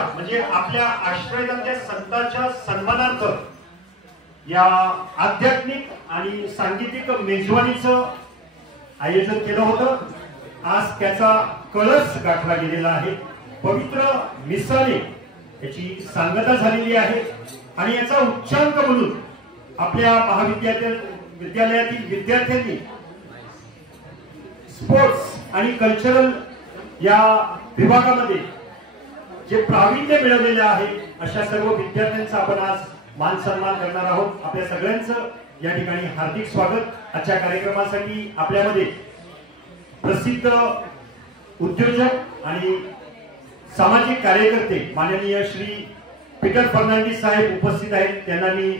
संतांच्या म्हणजे आपल्या आश्रयदात्या संतांच्या सन्मानार्थ या आध्यात्मिक आणि सांगीतिक मेजवानीचं आयोजन केलं होतं। आज त्याचा कळस गाठला गेलेला आहे। पवित्र मिसाने याची सांगता झालेली आहे आणि याचा उच्चांक म्हणून आपल्या महाविद्यालयातील विद्यार्थ्यांनी स्पोर्ट्स आणि कल्चरल या विभागामध्ये जे प्रावीण्य मिळवलेले आहे अशा सर्व विद्यार्थ्यांचा आपण आज मान सन्मान करणार आहोत। आपल्या सगळ्यांचं या ठिकाणी हार्दिक स्वागत। आजच्या कार्यक्रमासाठी आपल्यामध्ये प्रसिद्ध उद्योजक आणि सामाजिक कार्यकर्ते माननीय श्री पीटर फर्नांडिस साहेब उपस्थित आहेत। त्यांना मी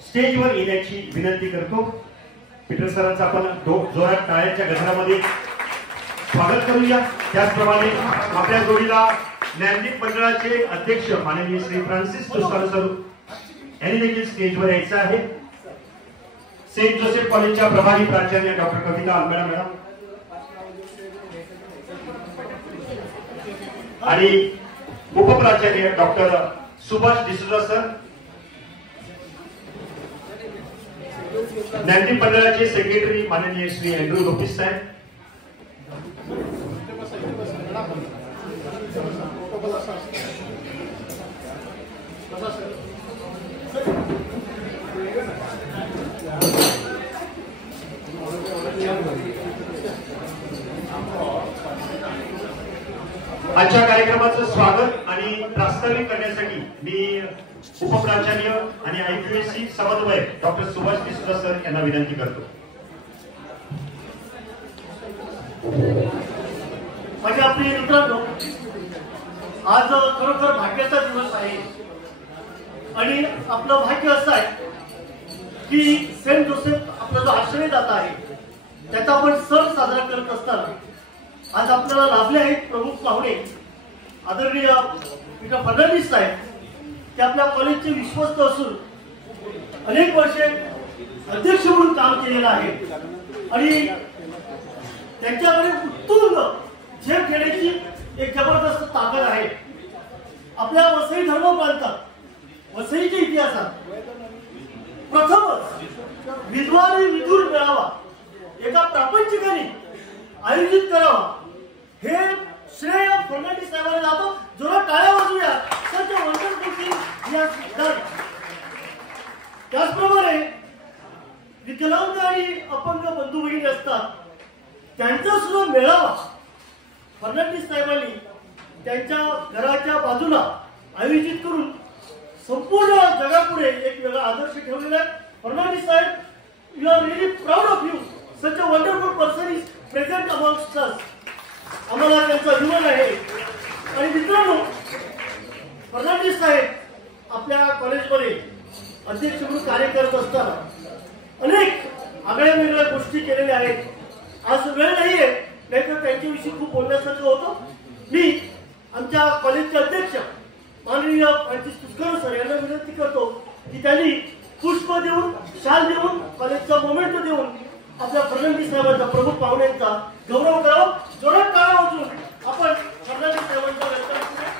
स्टेजवर येण्याची विनंती करतो। पीटर सरांचं आपण जोरात टाळ्यांच्या गजरामध्ये स्वागत करूया। त्याचप्रमाणे आपल्या जोडीला ज्ञानदीप मंडळाचे अध्यक्ष माननीय श्री फ्रान्सिस तुस्कानो सर यांनी देखील स्टेजवर यायचं आहे। सेंट जोसेफ कॉलेजच्या प्रभारी प्राचार्य डॉक्टर कविता आंबेडा मॅडम आणि उपप्राचार्य डॉक्टर सुभाष डिसूजा सर, ज्ञानदीप मंडळाचे सेक्रेटरी माननीय श्री अँड्रू लोपिस साहेब, आजच्या कार्यक्रमाचं स्वागत आणि प्रास्ताविक करण्यासाठी मी उपप्राचार्य आणि आयक्यूएसी समन्वय डॉक्टर सुभाष डिसूजा सर यांना विनंती करतो। म्हणजे आपले मित्रांनो, आज खरोखर भाग्याचा दिवस आहे आणि आपलं भाग्य असं आहे की सेंट जोसेफ आपला जो आश्रयदाता आहे त्याचा आपण सण साजरा करत असताना आज आपल्याला लाभले आहेत प्रमुख पाहुणे आदरणीय पीटर फर्नांडिस साहेब। ते आपल्या कॉलेजचे विश्वस्त असून अनेक वर्षे अध्यक्ष म्हणून काम केलेलं आहे आणि त्यांच्याकडे उत्तुंग झेप घेण्याची एक जबरदस्त ताकद आहे। आपल्या वसई धर्म प्रांतात वसईच्या इतिहासात प्रथमच विद्वान विदुर मेळावा एका प्रापंचिकाने आयोजित करावा हे श्रेय फर्नांडिस साहेबांना जातो। जोरात टाळ्या वाजवूया त्यांच्या वंदन या त्याचप्रमाणे विकलांग आणि अपंग बंधू भगिनी असतात त्यांचा सुद्धा मेळावा फर्नांडिस साहेबांनी त्यांच्या घराच्या बाजूला आयोजित करून संपूर्ण जगापुढे एक वेगळा आदर्श ठेवलेला आहे। फर्नांडिस साहेब, you are really proud of you, such a wonderful person is present amongst us. आम्हाला त्यांचा अभिमान आहे। आणि मित्रांनो, फर्नांडिस साहेब आपल्या कॉलेजमध्ये अध्यक्ष म्हणून कार्य करत असताना अनेक आगळ्या वेगळ्या गोष्टी केलेल्या आहेत। आज वेळ नाहीये, नाहीतर त्यांच्याविषयी खूप बोलण्यासारखं होतं। मी आमच्या कॉलेजचे अध्यक्ष माननीय फ्रान्सिस तुस्कानो सर यांना विनंती करतो की त्यांनी पुष्प देऊन, शाल देऊन, कॉलेजचा मोमेंट देऊन आपल्या फर्नांडिस साहेबांचा प्रमुख पाहुण्यांचा गौरव करावा। जोरात टाळ्या वाजवून आपण फर्नांडिस साहेबांचा वेलकम करूया।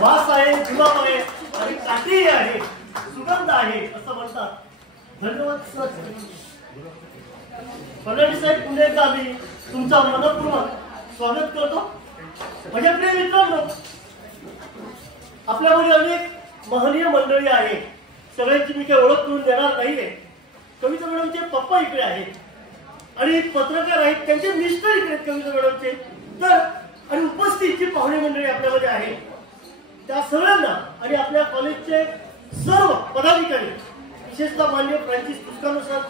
वास आहे, गुलाब आहे आणि काठी आहे, सुगंध आहे असं म्हणतात। धन्यवाद सर। फर्नांडिस साहेब, पुन्हा एकदा आम्ही तुमचा मनपूर्वक स्वागत करतो। माझ्या प्रिय मित्रांनो, आपल्यामध्ये अनेक महनीय मंडळी आहे, सगळ्यांची मी काही ओळख करून देणार नाहीये। कविता मॅडमचे पप्पा इकडे आहेत आणि पत्रकार आहेत, त्यांचे मिस्टर इकडे आहेत कविता मॅडमचे। तर आणि उपस्थित जी पाहुणे मंडळी आपल्यामध्ये आहे त्या सर्वांना आणि आपल्या कॉलेजचे सर्व पदाधिकारी, विशेषतः माननीय फ्रान्सिस तुस्कानो सर,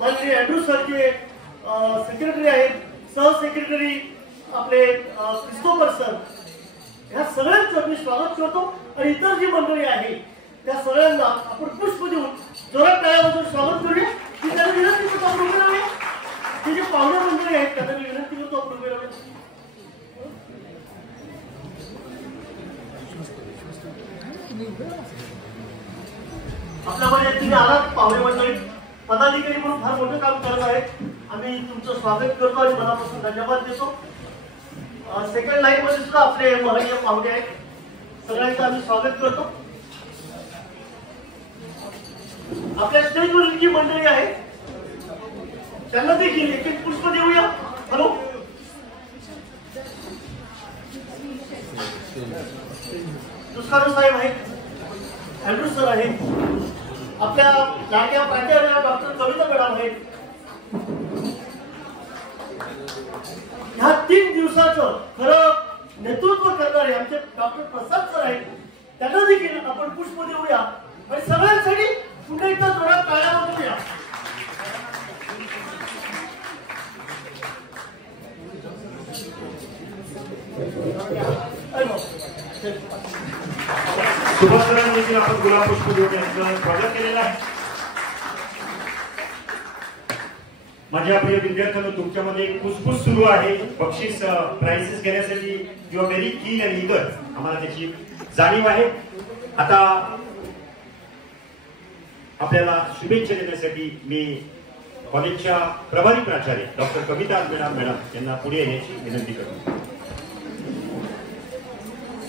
माननीय अँड्रू सर जे सेक्रेटरी आहेत, सहसेक्रेटरी आपले क्रिस्टोफर सर, ह्या सगळ्यांचं मी स्वागत करतो. आणि इतर जी मंडळी आहे त्या सगळ्यांना आपण पुष्प देऊन जोरात टाळ्यावाजून स्वागत करूया. की त्यांना विनंती करतो आपण उभे राहूया. ते जे पाहुणे मंडळी आहेत त्यांना मी विनंती करतो आपण उभे राहूया. आपल्यामध्ये तुम्ही आलात पाहुणे मंडळी, पदाधिकारी म्हणून फार मोठं काम करत आहेत. आम्ही तुमचं स्वागत करतो आणि मनापासून धन्यवाद देतो. सेकंड लाईन मध्ये सुद्धा आपले महनीय पाहुणे आहेत, सगळ्यांचं आम्ही स्वागत करतो. आपल्या स्टेजवरील जी मंडळी आहे त्यांना देखील एक एक पुष्प देऊया. हॅलो, दुष्कारू साहेब आहेत, अँड्रू सर आहेत, आपल्या लाडक्या प्राचार्य डॉक्टर कविता मॅडम आहेत. ह्या 3 दिवसाचं खरं नेतृत्व करणारे आमचे डॉक्टर प्रसाद सर आहेत, त्यांना देखील आपण पुष्प देऊया आणि सगळ्यांसाठी पुन्हा एकदा जोरात टाळ्या वाजवूया. सुभाषराव देखील आपण गुलाब पुष्प देऊन यांचं स्वागत केलेलं आहे. माझ्या प्रिय विद्यार्थ्यांनो, तुमच्यामध्ये एक कुसबुस सुरू आहे. बक्षीस प्राइसेस घेण्यासाठी यू आर व्हेरी कीन अँड ईगर, आम्हाला त्याची जाणीव आहे. आता आपल्याला शुभेच्छा देण्यासाठी मी कॉलेजच्या प्रभारी प्राचार्य डॉक्टर कविता मॅडम यांना पुढे येण्याची विनंती करतो.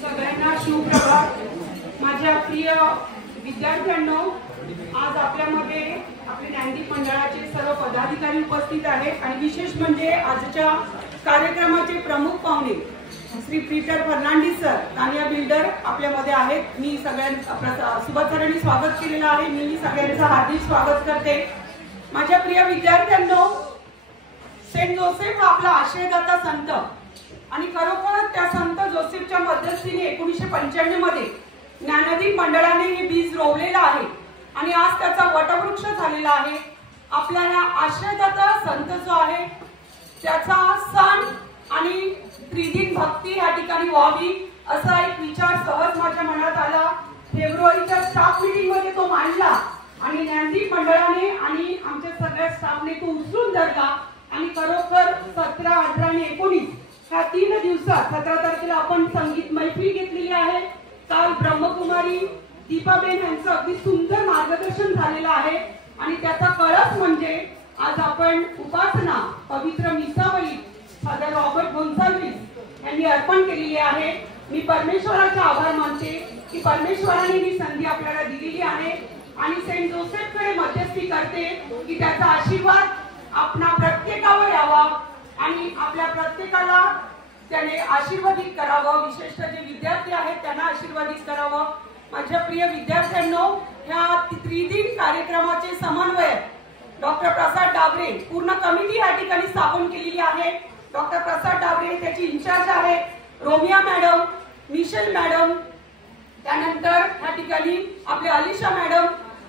सगळ्यांना शुभप्रभात. माझ्या प्रिय विद्यार्थ्यांनो, आज आपल्यामध्ये आपले ज्ञानदीप मंडळाचे सर्व पदाधिकारी उपस्थित आहेत आणि विशेष म्हणजे आजच्या कार्यक्रमाचे प्रमुख पाहुणे Shri Peter Fernandes sir, Tania Builder आपल्यामध्ये आहेत. मी सगळ्यांना सुभाष सरांनी स्वागत केलेलं आहे. मी सगळ्यांचं हार्दिक स्वागत करते. माझ्या प्रिय विद्यार्थ्यांनो, सेंट जोसेफ हा आपला आश्रयदाता संत आणि खरोखर त्या संत जोसेफच्या मध्यस्थीने 1995 मध्ये ज्ञानदीप मंडळाने हे बीज रोवलेलं आहे आणि आज त्याचा वटवृक्ष झालेला आहे. आपल्या या आश्रयदाता संत जो आहे त्याचा सण आणि त्रिदिन भक्ती या ठिकाणी व्हावी असा एक विचार सहज माझ्या मनात आला. फेब्रुवारीच्या स्टाफ मीटिंग मध्ये तो मांडला आणि ज्ञानदीप मंडळाने आणि आमच्या सगळ्या स्टाफने तो उचलून धरला आणि खरोखर 17, 18 आणि 19 ह्या 3 दिवसात 17 तारखेला आपण संगीत मैफिल घेतलेली आहे. काल ब्रह्मकुमारी दीपाबेन यांचं अगदी सुंदर मार्गदर्शन झालेलं आहे आणि त्याचा कळस म्हणजे आज आपण उपासना पवित्र मिसावली फादर रॉबर्ट गोन्साल्विस यांनी अर्पण केलेली आहे. मी परमेश्वराचा आभार मानते की परमेश्वराने ही संधी आपल्याला दिलेली आहे आणि सेंट जोसेफकडे मध्यस्थी करते की त्याचा आशीर्वाद आपणा प्रत्येकावर यावा आणि आपल्या प्रत्येकाला त्याने आशीर्वादित करावं. विशेषतः जे विद्यार्थी आहेत त्यांना आशीर्वादित करावं. माझ्या प्रिय विद्यार्थ्यांनो, ह्या त्रिदिन कार्यक्रमाचे समन्वयक डॉक्टर प्रसाद डाबरे, पूर्ण कमिटी या ठिकाणी स्थापन केलेली आहे. डॉक्टर प्रसाद डाबरे त्याची इन्चार्ज आहे. रोमिया मॅडम, मिशेल मॅडम, त्यानंतर या ठिकाणी आपले अलिशा मॅडम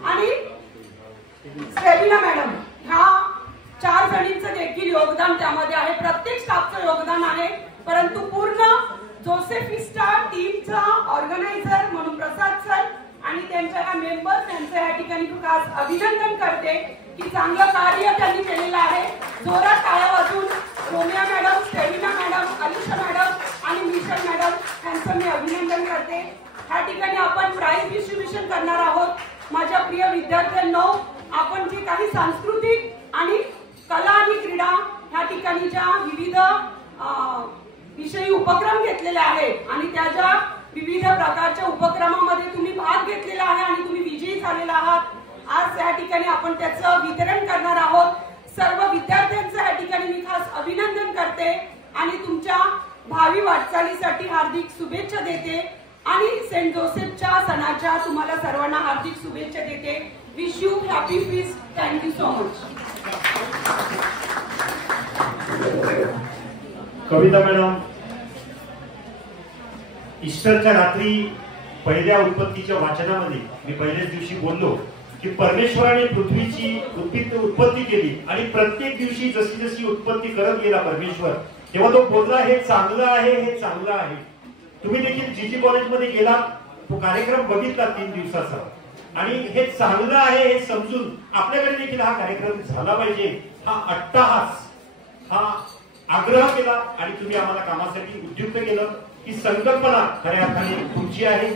आणि सेविना मॅडम, ह्या 4 जणींचं देखील योगदान त्यामध्ये आहे. प्रत्येक स्टाफचं योगदान आहे, परंतु पूर्ण जोसेफिस्टा टीमचा ऑर्गनायझर म्हणून प्रसाद सर आणि त्यांच्या या मेंबर्स यांचं या ठिकाणी खास अभिनंदन करते की चांगलं कार्य त्यांनी केलेलं आहे. जोरात टाळ्या वाजून रोमिया मॅडम, सेविना मॅडम, अलिशा मॅडम आणि मिशेल मॅडम यांचं मी अभिनंदन करते. या ठिकाणी आपण प्राइज डिस्ट्रीब्युशन करणार आहोत. माझ्या प्रिय विद्यार्थ्यांनो, आपण जे काही सांस्कृतिक आणि कला आणि क्रीडा या ठिकाणी ज्या विविध विषयी उपक्रम घेतलेले आहेत आणि त्याच्या विविध प्रकारच्या उपक्रमामध्ये तुम्ही भाग घेतलेला आहे आणि तुम्ही विजयी झालेला आहात. आज या ठिकाणी आपण त्याचं वितरण करणार आहोत. सर्व विद्यार्थ्यांचं या ठिकाणी मी खास अभिनंदन करते आणि तुमच्या भावी वाटचालीसाठी हार्दिक शुभेच्छा देते आणि सेंट जोसेफच्या सणाच्या तुम्हाला सर्वांना हार्दिक शुभेच्छा देते. Wish you happy feast. Thank you so much. Kavita madam, ईस्टरच्या रात्री पहिल्या उत्पत्तीच्या वाचनामध्ये मी पहिल्याच दिवशी बोललो की परमेश्वराने पृथ्वीची उत्पत्ती केली आणि प्रत्येक दिवशी जशी जशी उत्पत्ती करत गेला परमेश्वर, तेव्हा तो बोलला हे चांगलं आहे, हे चांगलं आहे. तुम्ही देखील जीजी कॉलेजमध्ये गेला, तो कार्यक्रम बघितला 3 दिवसाचा, आणि हे चांगलं आहे हे समजून आपल्याकडे देखील हा कार्यक्रम झाला पाहिजे, हा अट्टहास, हा आग्रह केला आणि तुम्ही आम्हाला कामासाठी उद्युक्त केलं. ही संकल्पना खऱ्या अर्थाने तुमची आहे.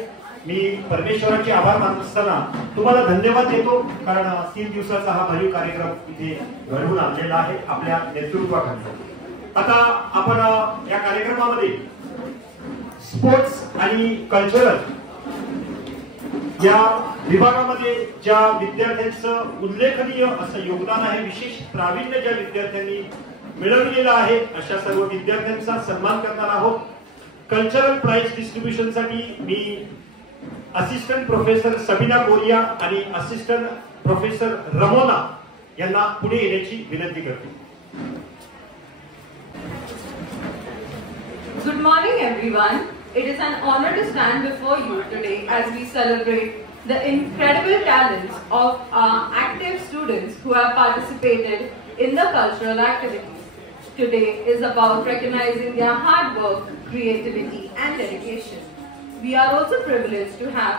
मी परमेश्वराचे आभार मानत असताना तुम्हाला धन्यवाद देतो, कारण 3 दिवसाचा हा भरीव कार्यक्रम इथे घडवून आणलेला आहे आपल्या नेतृत्वाखाली. आता आपण या कार्यक्रमामध्ये स्पोर्ट्स आणि कल्चरल या विभागामध्ये ज्या विद्यार्थ्यांचं उल्लेखनीय असं योगदान आहे, विशेष प्रावीण्य ज्या विद्यार्थ्यांनी मिळवलेलं आहे, अशा सर्व विद्यार्थ्यांचा सन्मान करणार आहोत. कल्चरल प्राइज डिस्ट्रीब्युशन साठी मी असिस्टंट प्रोफेसर सबीना कोरिया आणि असिस्टंट प्रोफेसर रमोना यांना पुढे येण्याची विनंती करतो. Good morning everyone. It is an honor to stand before you today as we celebrate the incredible talents of our active students who have participated in the cultural activities. Today is about recognizing their hard work, creativity and dedication. We are also privileged to have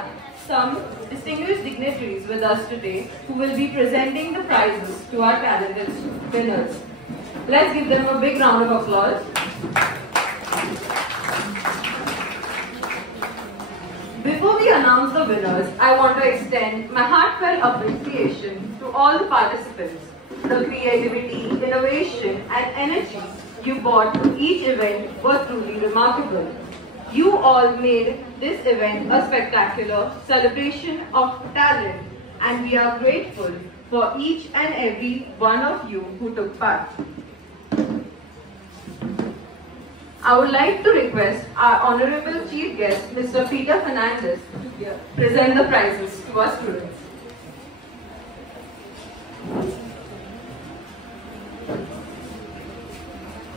some distinguished dignitaries with us today who will be presenting the prizes to our talented winners. Let's give them a big round of applause. Before we announce the winners, I want to extend my heartfelt appreciation to all the participants. The creativity, innovation and energy you brought to each event was truly remarkable. You all made this event a spectacular celebration of talent, and we are grateful for each and every one of you who took part. I would like to request our Honorable Chief Guest, Mr. Peter Fernandez, to present the prizes to our students.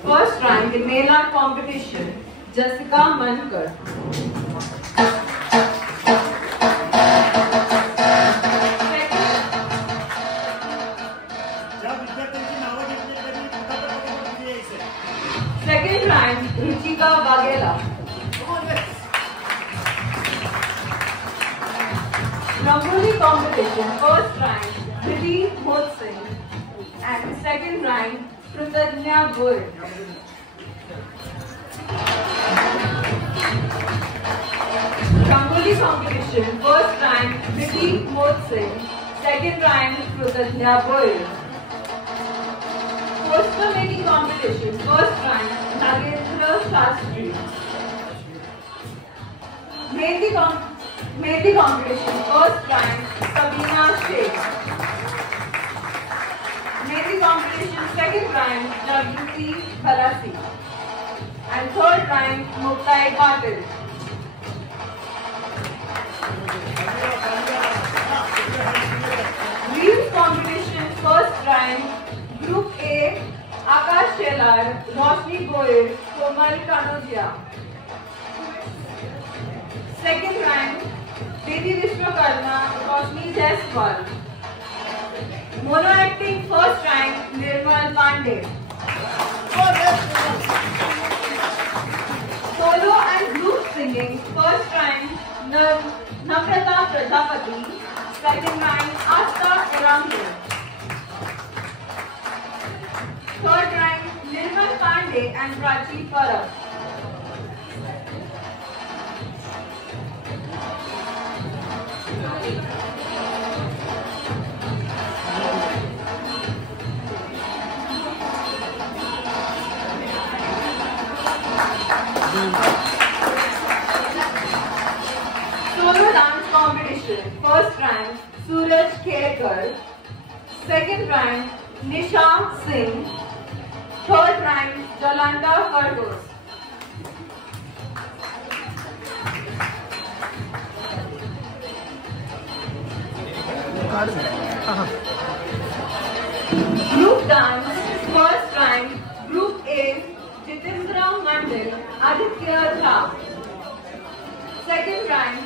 First rank in male art competition, Jessica Mankar. Second rank, Ruchika Bagela. Rangoli competition, first rank, Vidhi Motsing. And second rank, Pratanya Goel. Rangoli competition, first rank, Vidhi Motsing. Second rank, Pratanya Goel. Poster making competition, first rank, Nagendra Shastri. Mehndi competition, first rank, Sabina Sheikh. Mehndi competition, second rank, Jagruti Khalasi. And third rank, Muktai Patil. Reels competition, first rank, Group A, Akash Shelar, Roshni Goel, Komal Kanodia. Second rank, Didi Vishwakarma, Roshni Jaiswal. Mono acting, first rank, Nirmal Pandey. Solo and group singing, first rank, Namrata Prajapati. Second rank, Asta Eramir. Third rank, Nirmal Pandey and Prachi Parab. Solo dance competition, first rank, Suraj Khelkar. Second rank, Nisha Singh. Third rank, Jolanda Fergus. Group dance, first rank, Group A, Jitendra Mandal, Aditya Jha. Second rank,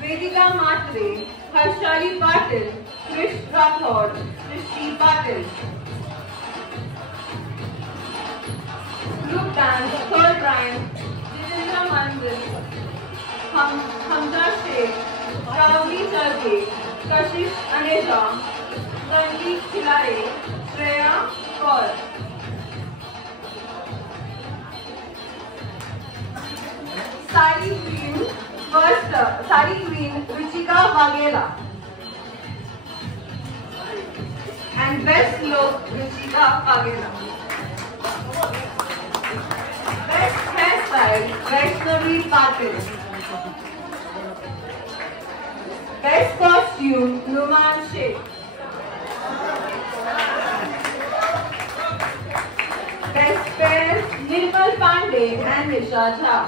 Vedika Matre, Harshali Patil, Krish Rathod, Srishti Patil. Group dance, third rank, Jitendra Manzil, Hamza Sheikh, Ravli Chalke, Kashish Aneja, Ranjit Khilare, Shreya Kaur. Sari Queen, Ruchika Vaghela. And best look, Ruchika Vaghela. Best hairstyle, Vaishnavi Patil. Best costume, Numan Sheikh. Best pairs, Nirmal Pandey and Nisha Jha.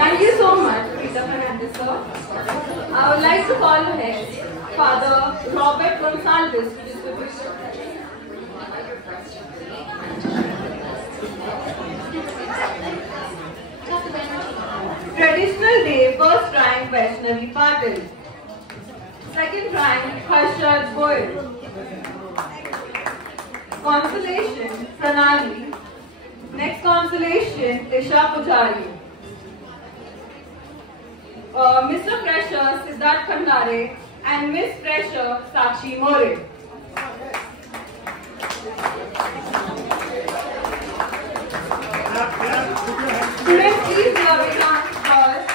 Thank you so much, Peter Fernandez sir. I would like to call ahead Father Robert Gonsalves to distribute. Traditional Day, first rank Vaishnavi Patil. Second rank Harshad Goyal. Consolation Pranali. Next consolation Isha Pujari. Mr. Fresher Siddharth Khandare and Miss Fresher Sakshi More. Students, please be aware first.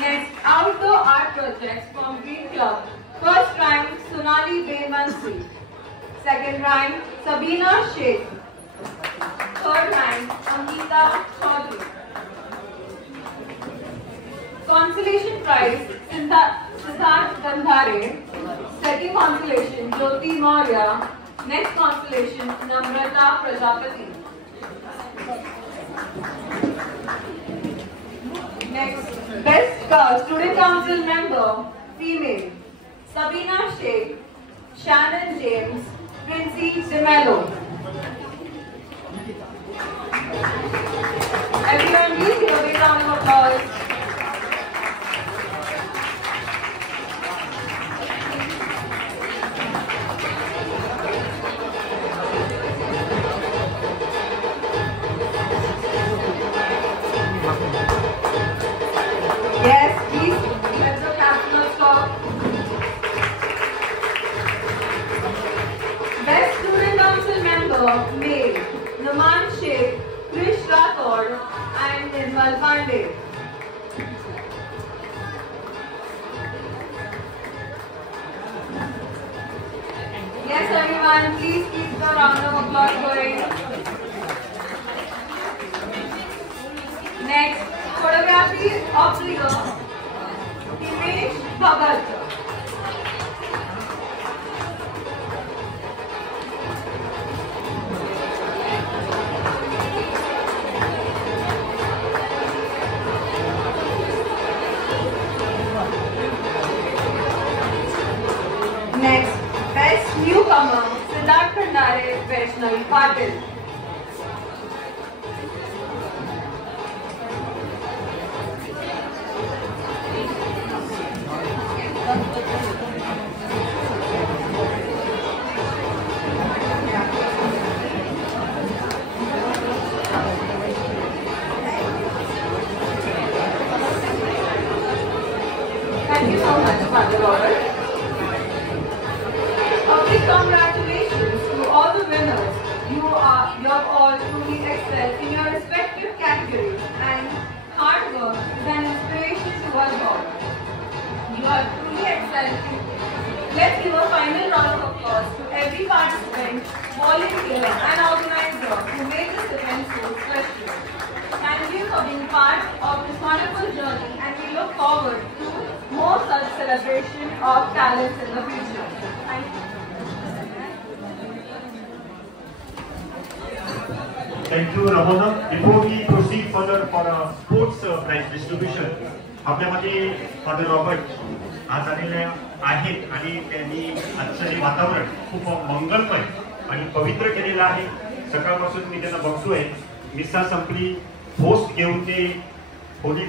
Next, outdoor art projects from Green Club. First rank Sonali Bemansi. Second rank Sabina Sheikh. Third rank Ankita Chaudhary. Consolation prize Siddharth Gandhare. Second consolation Jyoti Maurya. Next consolation Namrata Prajapati. Next, best student council member female Sabina Sheikh, Shannon James, Princey DeMello. Everyone, please give a big round of applause. Yes, please let the captain stop. Best student council member male Numan Sheikh, Krish Rathod and Nirmal Pandey. Yes, everyone, please keep the round of applause going. Next, photography of the year, Himesh Bhagat. Next, best newcomer, Siddharth Khandare, Vaishnavi Patil. Thank you so much, Father Robert. A big congratulations to all the winners. You have all truly excelled in your respective categories, and hard work is an inspiration to us all. You are truly excellent. Let's give a final round of applause to every participant, volunteer and organizer who made this event so special. Thank you for being part of this wonderful journey, and we look forward to more such celebration of talents in the future. Thank you. Thank you, Ramona. Before we proceed further for a sports prize distribution, आपल्यामध्ये father Robert आज आलेल्या आहेत आणि त्यांनी आजचं हे वातावरण खूप मंगलमय आणि पवित्र केलेलं आहे. सकाळपासून मी त्यांना बघतोय. मिसा संपली, पोस्ट घेऊन ते होली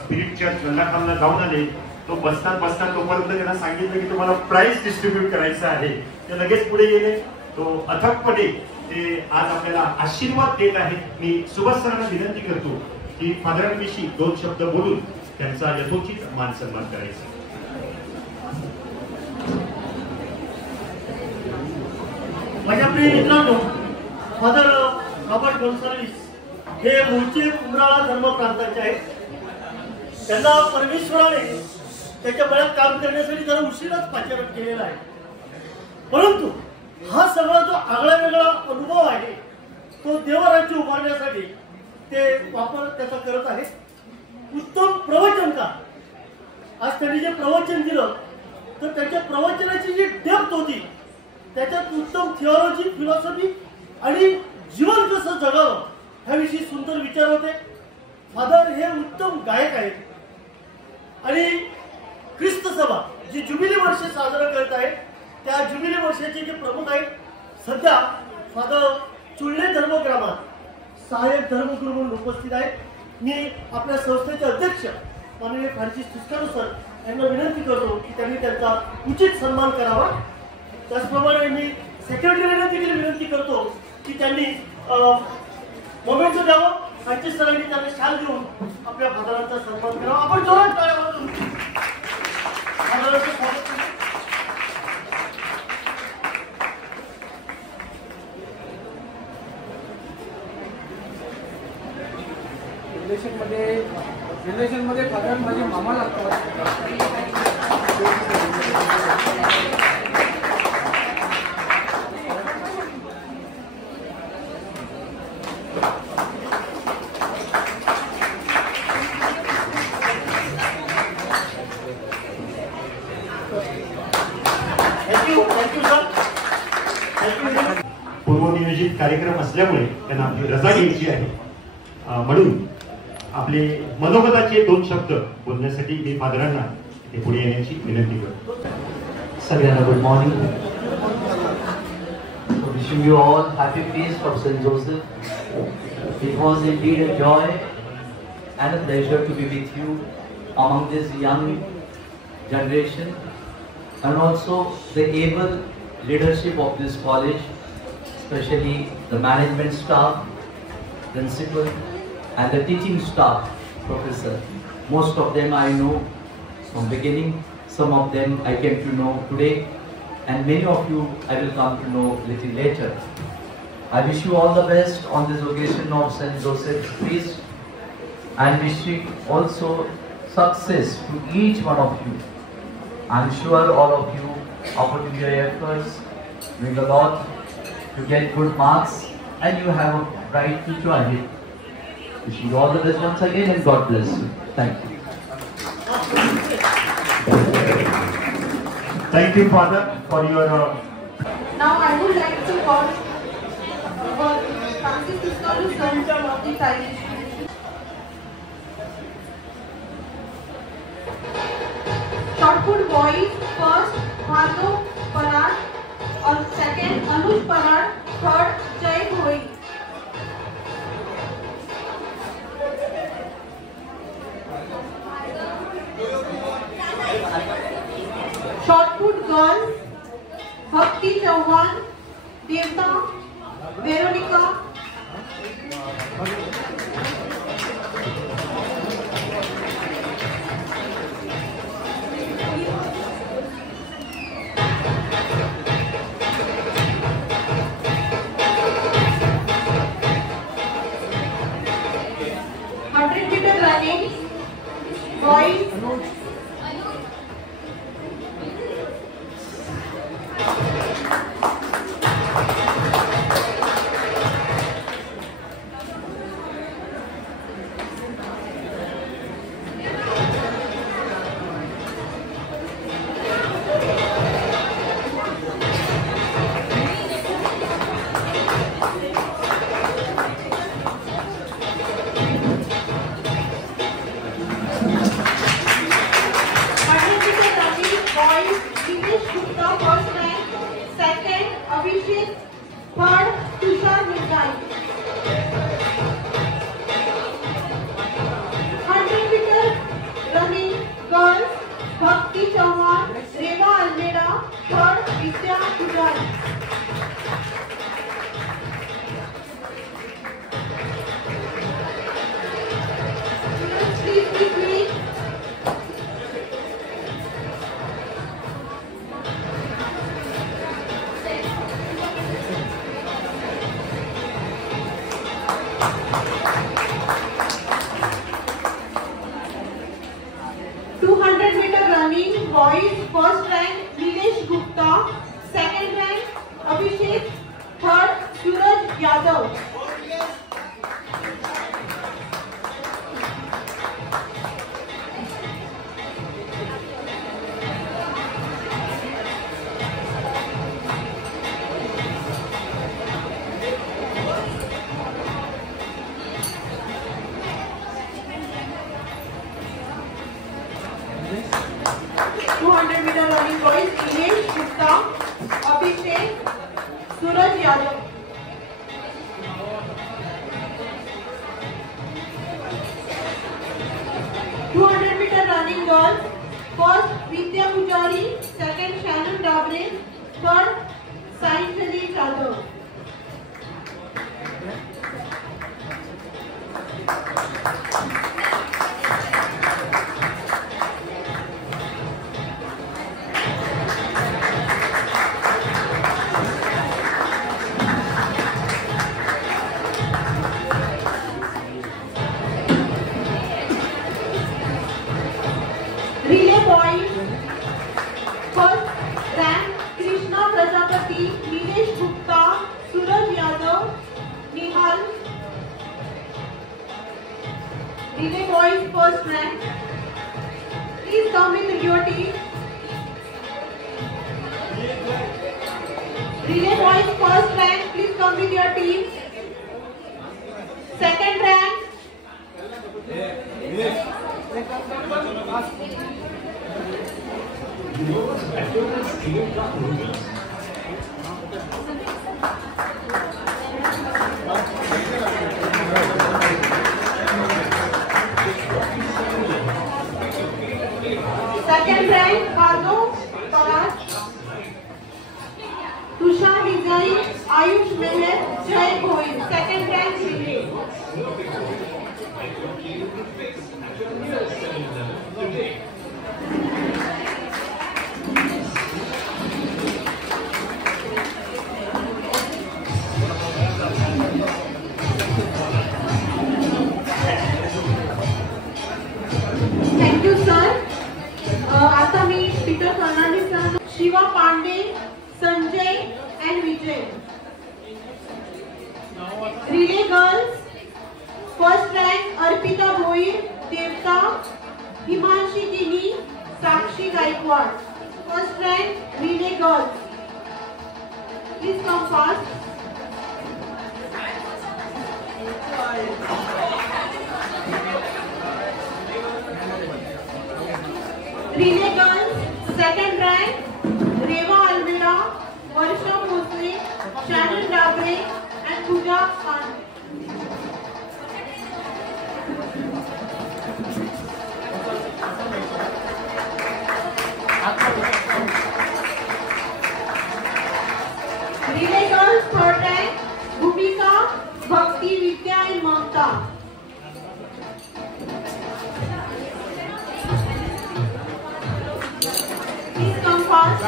स्पिरिट चर्च गल्लाखानला जाऊन आले. तो बसतात तोपर्यंत त्यांना सांगितलं की तुम्हाला प्राइज डिस्ट्रीब्यूट करायचं आहे. ते लगेच पुढे गेले. तो अथकपणे ते आज आपल्याला आशीर्वाद देत आहेत. मी सुभाष सरांना विनंती करतो की फादरांविषयी 2 शब्द बोलून त्यांचा यथोचित मान सन्मान करायचा. माझ्या प्रिय मित्रांनो, फादर रॉबर्ट गोन्साल्विस हे मूळचे कुमराळा धर्म प्रांताचे आहेत. त्यांना परमेश्वराने त्याच्या बळ्यात काम करण्यासाठी जरा उशिराच पाचारण केलेला आहे. परंतु हा सगळा जो आगळा वेगळा अनुभव आहे तो देवराज्य उभारण्यासाठी ते वापर त्याचा करत आहेत. उत्तम प्रवचनकार. आज त्यांनी जे प्रवचन दिलं तर त्याच्या प्रवचनाची जी डेप्थ होती, त्याच्यात उत्तम थिओलॉजी, फिलॉसॉफी आणि जीवन कसं जगावं ह्याविषयी सुंदर विचार होते. फादर हे उत्तम गायक आहेत आणि ख्रिस्त सभा जी ज्युबिली वर्ष साजरा करत आहे त्या ज्युबिली वर्षाचे जे प्रमुख आहेत, सध्या फादर चुल्ले धर्मग्रामात सहाय्यक धर्मगुरू म्हणून उपस्थित आहेत. मी आपल्या संस्थेचे अध्यक्ष माननीय फ्रान्सिस तुस्कारो सर यांना विनंती करतो की त्यांनी त्यांचा उचित सन्मान करावा. त्याचप्रमाणे मी सेक्रेटरीला देखील विनंती करतो की त्यांनी मोमेंट द्यावं. फ्रान्सिस सरांनी त्यांना शाल देऊन आपल्या फादरांचा सन्मान करावा. आपण जोरात टाळ्या वाजवून फादरांचं स्वागत करू. रिलेशनमध्ये फादर माझे मामा लागतात. पूर्वनियोजित कार्यक्रम असल्यामुळे त्यांना आपली रजा घ्यायची आहे. म्हणून आपले मनोगताचे 2 शब्द बोलण्यासाठी मी फादरांना ते पुढे येण्याची विनंती करतो. सगळ्यांना good morning. Wishing you all happy feast of Saint Joseph. It was indeed a joy and a pleasure to be with you among this young generation and also the able leadership of this college, especially the management staff, principal and the teaching staff, professor. Most of them I know from beginning, some of them I came to know today, and many of you I will come to know little later. I wish you all the best on this occasion of Saint Joseph's feast and wishing also success to each one of you. I am sure all of you are putting your efforts, doing a lot to get good marks, and you have a bright future ahead. Wishing you all the best once again, and God bless you. Thank you. Thank you, Father, for your. Now I would like to call for Francis Tuskalo sir of the Chinese. Short put boys first Bhargav Parad, or second Anuj Parad, third Jay Bhoi. Shot put girls Bhakti Chauhan, Devta, Veronica. Running, boys. 200-meter running, boys, first rank Nilesh Gupta, second rank Abhishek, third Suraj Yadav. Meter running boys, Nilesh Gupta, Abhishek, Suraj Yadav. Meter running girls, first Vidya Pujari, second Shannon Dabre, third Sainthali Yadav. Relay boys first rank. Please come with your team. Relay boys first rank. Please come with your team. Second rank. Second rank, Bhargav Paraj, Tushar Vijay, Ayush Meher, Jay Goyal. Second rank, relay. Thank you, sir. आता मी Peter Fernandes sir, Shiva Pande, Sanjay and Vijay. Relay girls, first rank Arpita Bhoir, Devta, Himanshi Dini, Sakshi Gaikwad. First rank relay girls. Please come fast. Relay girls, second rank, Reva Almira, Varsha Mosle, Shannon Dabre and Pooja Khan. Relay girls, third rank, Bhumika, Bhakti, Vidya and Mamta. Please come fast.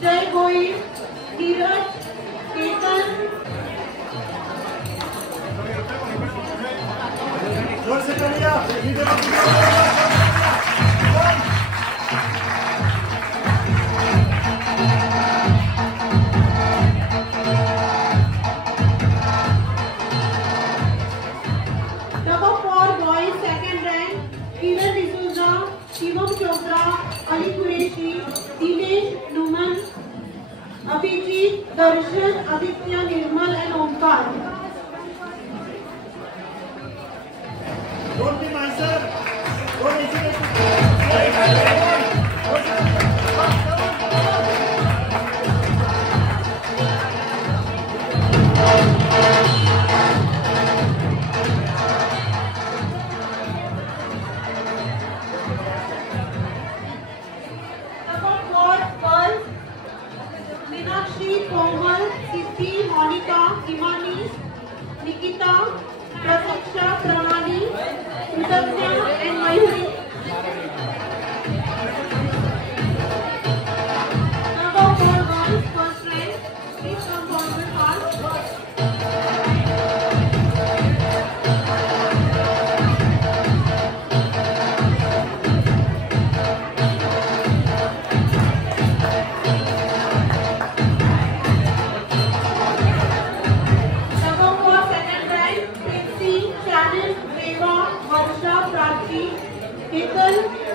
Jay Goyal, Dheeraj, Ketan. जोर से करिए Number 4 boys, second rank, Kiran D'Souza, Shivam Chopra, Ali Qureshi, Dinesh Numan, Abhijit, Darshan, Aditya, Nirmal and Omkar. Don't be myself. Don't hesitate.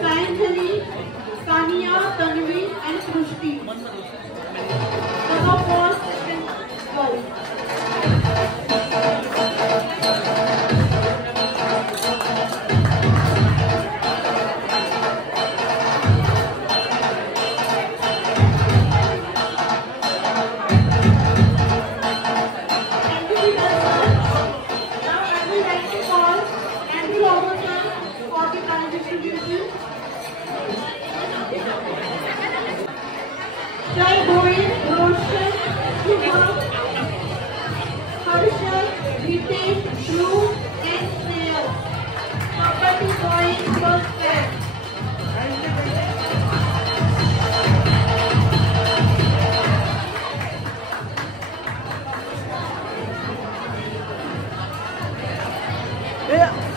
Sayanjali, Sania, Tanvi, and Krushti. Solo boys and girls. Jai Goyal, Roshan, Shubham, Harshal, Ritesh, Dhruv, and Snehal. Kabaddi boys first rank.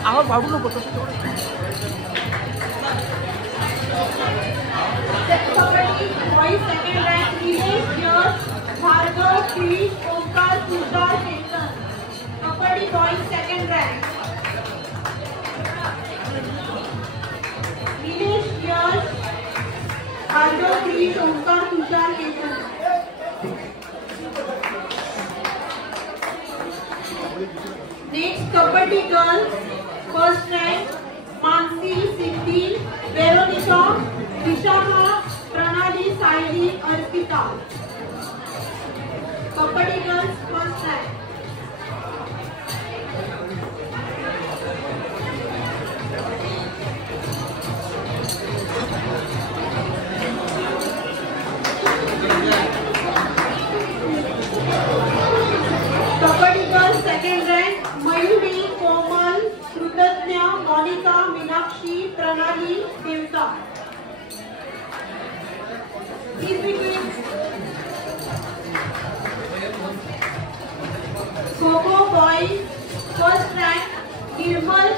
आवाज वाढू नको तसं Kabaddi boys second rank. Nilesh, Yash, Bhargav, Krish, Omkar, Tushar, Chetan. Kabaddi boys second rank. Nilesh, Yash, Bhargav, Krish, Omkar, Tushar, Chetan. Next, Kabaddi girls first rank. Mansi, Siddhi, Veronica, Vishakha, Pranali, Saili, Arpita. Kabaddi girls first rank. Kabaddi girls second rank. Mayuri, Komal, Krutanya, Monica, Meenakshi, Pranali, Devta. Please begin. Kho-Kho boys first rank. Nirmal,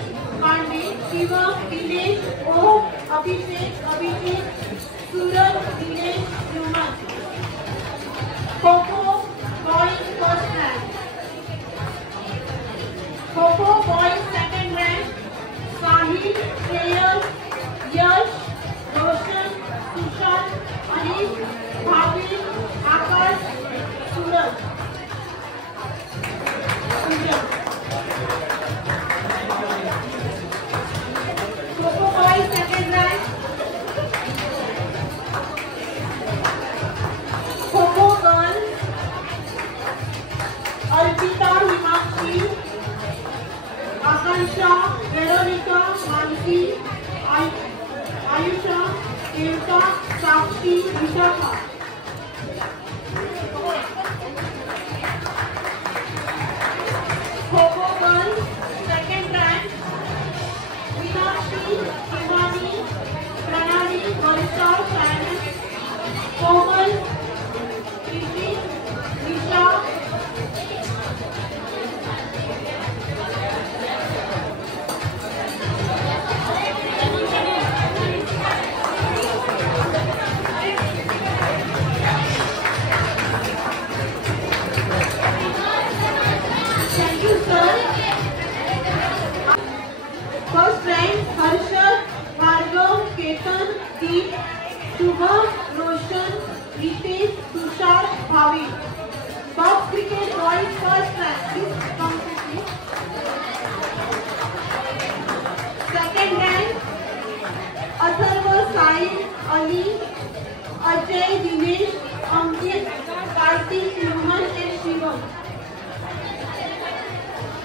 Pandey, Shivam, Dinesh, Om, Abhishek, Suraj, Dinesh, Numan. Kho-Kho boys first rank. Kho-Kho boys second rank. Sahil, Shreyas, Yash, Roshan, Sushant, Anish, Bhavin, Akash, Suraj. Pooja. Kho-Kho boys second rank. Kho-Kho girls. Arpita, Himakshi, Akansha, Veronica, Mansi, Ayusha, Devta, Sakshi, Vishakha. Kho-Kho girls second rank. Meenakshi, Shivani, Pranali, Varsha, Shannon, Komal, Rishi, Nisha. Thank you, sir. First rank, Harshad, Bhargav, Ketan, Deep, Shubham, Roshan, Ritesh, Tushar, Bhavin. Box cricket boys first rank. Please come quickly. Second rank, Atharva, Sai, Ali, Ajay, Dinesh, Ankit, Kartik, Numan, and Shivam.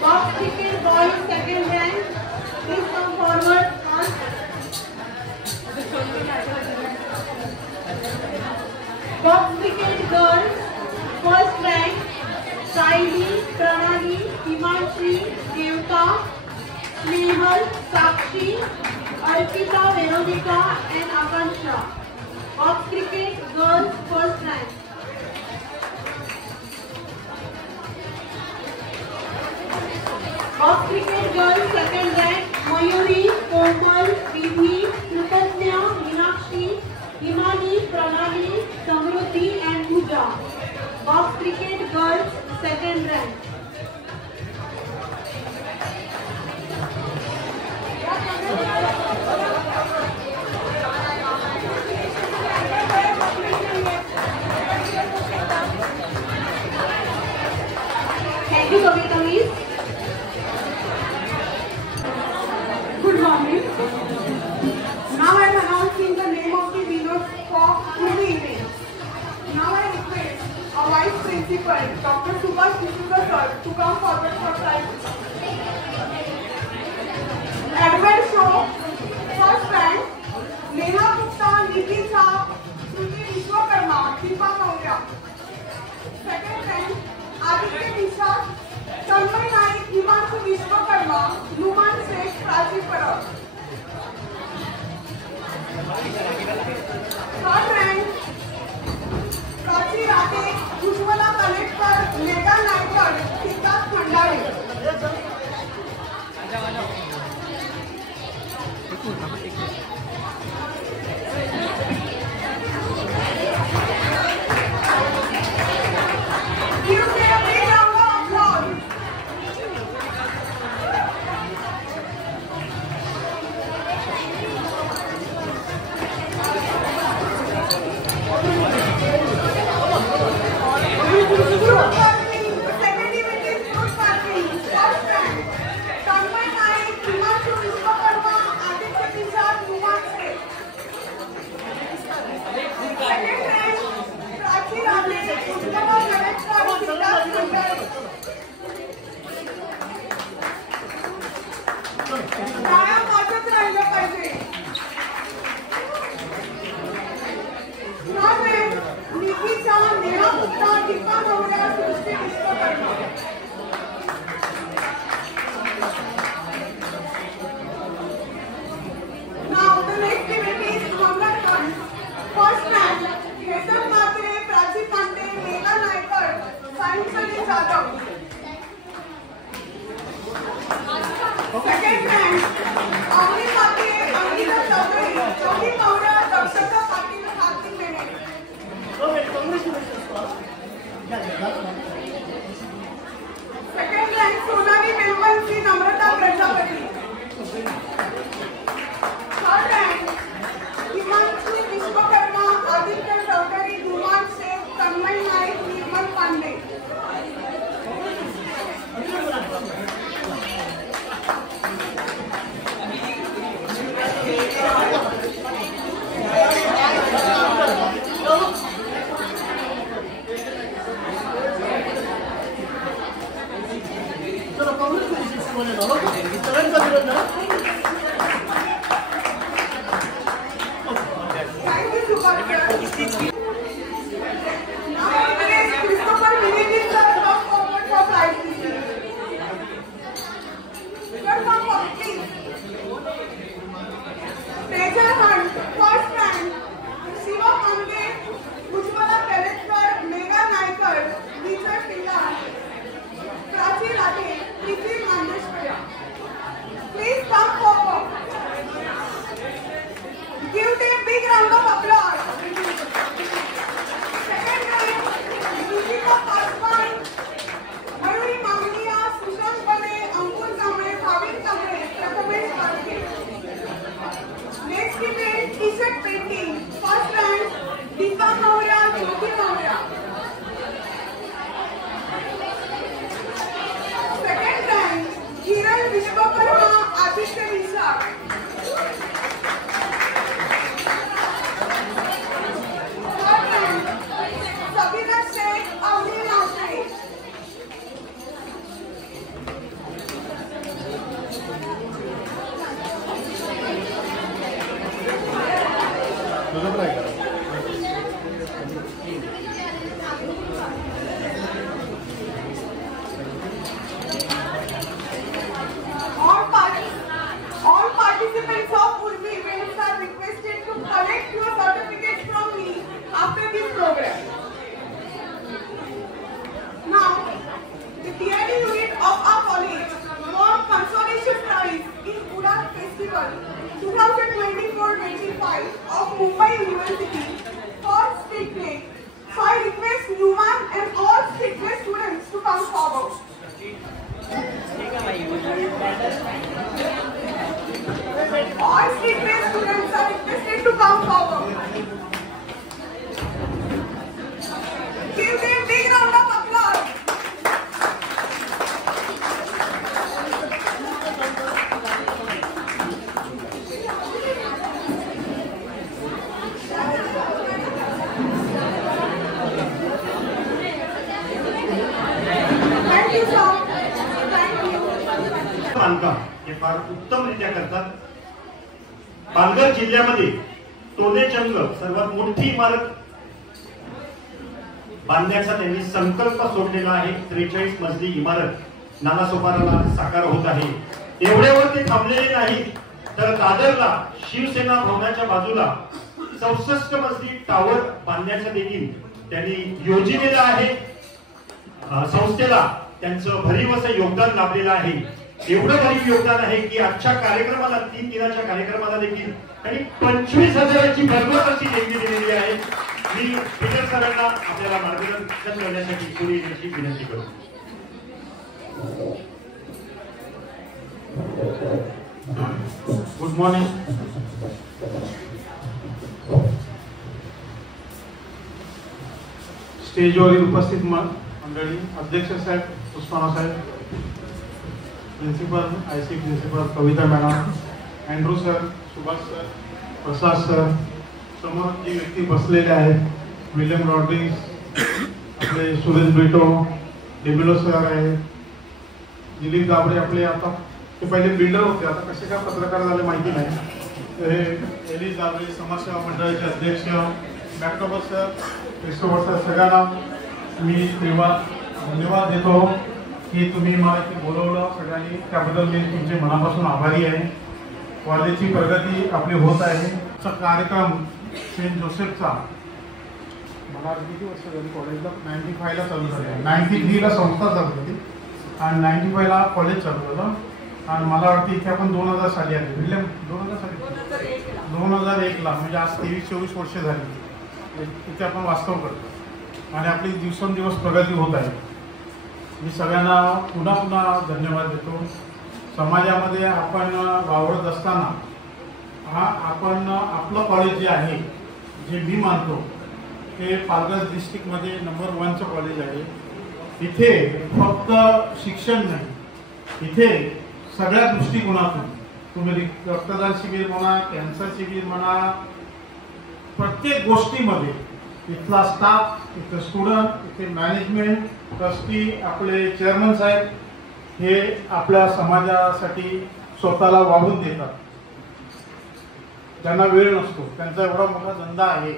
Box cricket boys second rank. Please come forward. Box cricket girls first rank. Saili, Pranali, Himanshi, Devta, Snehal, Sakshi, Arpita, Veronica, and Akansha. Box cricket girls first rank. Box cricket girls second rank. Mayuri, Komal, Vidhi, Krutanya, Meenakshi, Himani, Pranali, Samruddhi, and Pooja. Box cricket girls second rank. coming. Now I am announcing the name of the winners for Urvi event. Now I request our Vice Principal, Dr. Subhash D'Souza sir, to come forward for prize. Advent show, first rank, Neha Gupta, Nidhi Jha, Shruti Vishwakarma, Deepa Maurya. Second rank, Aditya Vishak, Tanmay Naik, Himanshu Vishwakarma, Numan Sheikh, Prachi Parab. Third rank, Prachi Rate, Ujjwala Kalekar, Megha Naikar, Siddharth Bhandari. Give me a big round of applause. Fruit parking, second event is fruit parking. First rank, Tanmay Naik, Himanshu Vishwakarma, Aditya Vishak, Numan Sheikh. Second rank, Prachi Rate, Ujjwala Kalekar, Siddharth Bhandari. कायम वाजत राहिलं पाहिजे. Third rank, Nidhi Jha, Neha Gupta, Deepa Maurya, Shruti Vishwakarma. Now the next event is Hunger Hunt. First rank, Hetal Matre, Prachi Pandey, Megha Naikar, Sainchali Jadhav. Second rank, Avni Matre, Angita Chaudhary, Jyoti Maurya, Dakshata Patil, Kartik Mene. Okay, congratulations, sir. Second rank, Sonali Membansi, Namrata Prajapati. Third rank, Himanshu Vishwakarma, Aditya Chaudhary, Numan Sheikh, Tanmay Naik, Nirmal Pandey. चलो congratulations तुम्हाला दोनों को. सगळ्यांचा विरोध ना. Thank you, Subhash sir. Now I request Christopher Vinidhi sir to come forward for prize distribution. Sir, come forward, please. Treasure hunt, first rank, Shiva Amge, Ujjwala Kalekar, Megha Naikar, Vijay Pilla, Prachi Rate, Prithvi Mandeshwara. Please come forward. Give them a big round of applause. Second rank, Nikita Paswan, Mayuri Mangliya, Sushant Bane, Ankur Kamre, Bhavin Kamre, Prathamesh Karke. Next event, T-shirt painting. First rank, Deepa Maurya, Jyoti Maurya. Second rank, Kiran Vishwakarma, Aditya Vishak. Third rank, Sabina Sheikh, Avni Matre. All participants of Urvi events are requested to collect your certificates from me after this program. Now, the theory unit of our college won consolation prize in Udan Festival 2024-25 of Mumbai University. बांधकाम हे फार उत्तमरित्या करतात. पालघर जिल्ह्यामध्ये टोलेचंग सर्वात मोठी इमारत बांधण्याचा त्यांनी संकल्प सोडलेला आहे. 43 मजली इमारत नालासोपाराला साकार होत आहे. एवढ्यावर ते थांबलेले नाही, तर दादरला शिवसेना भवनाच्या बाजूला 64 मजली टावर बांधण्याचं देखील त्यांनी योजलेलं आहे. संस्थेला त्यांचं भरीव असं योगदान लाभलेलं आहे. एवढं भरीव योगदान आहे की आजच्या कार्यक्रमाला 3 दिनाच्या कार्यक्रमाला देखील त्यांनी 25,000ची भरघोस अशी देणगी दिलेली आहे. मी पीटर सरांना आपल्याला मार्गदर्शन करण्यासाठी पुढे येण्याची विनंती करतो. Good morning. स्टेजवरील उपस्थित मंडळी, अध्यक्ष साहेब उस्माना साहेब, principal IC principal Kavita madam, Andrew sir, Subhash sir, Prasad sir, समोर जी व्यक्ती बसलेले आहेत, विलियम रॉड्रिग्स, आपले सुरेश ब्रिटो, डेबिलो सर आहेत, दिलीप दाबरे आपले, आता ते पहिले बिल्डर होते, आता कसे काय पत्रकार झाले माहिती नाही, हे एलिस दाबरे, समाजसेवा मंडळाचे अध्यक्ष, डॉक्टर सर, क्रिस्टोफर सर, सगळ्यांना मी धन्यवाद देतो की तुम्ही मला इथे बोलवलं सगळ्यांनी, त्याबद्दल मी तुमचे मनापासून आभारी आहे. कॉलेजची प्रगती आपली होत आहे. कार्यक्रम सेंट जोसेफचा मला किती वर्ष झाली कॉलेजला, 95ला चालू झाले, 93ला संस्था चालू झाली आणि 95ला कॉलेज चालू झालं. आणि मला वाटतं इथे आपण 2000 साली आले, विल्यम 2001ला, म्हणजे आज 23-24 वर्ष झाली इथे आपण वास्तव करतो आणि आपली दिवसेंदिवस प्रगती होत आहे. मी सगळ्यांना पुन्हा पुन्हा धन्यवाद देतो. समाजामध्ये आपण वावरत असताना आपण आपलं कॉलेज जे आहे, जे मी मानतो ते पालघर डिस्ट्रिक्टमध्ये नंबर 1चं कॉलेज आहे. इथे फक्त शिक्षण नाही, इथे सगळ्या दृष्टिकोनातून तुम्ही रक्तदान शिबिर म्हणा, कॅन्सर शिबिर म्हणा, प्रत्येक गोष्टीमध्ये इथला स्टाफ, इथं स्टुडंट, इथे मॅनेजमेंट, ट्रस्टी, आपले चेअरमन साहेब हे आपल्या समाजासाठी स्वतःला वाहून देतात. त्यांना वेळ नसतो, त्यांचा एवढा मोठा धंदा आहे,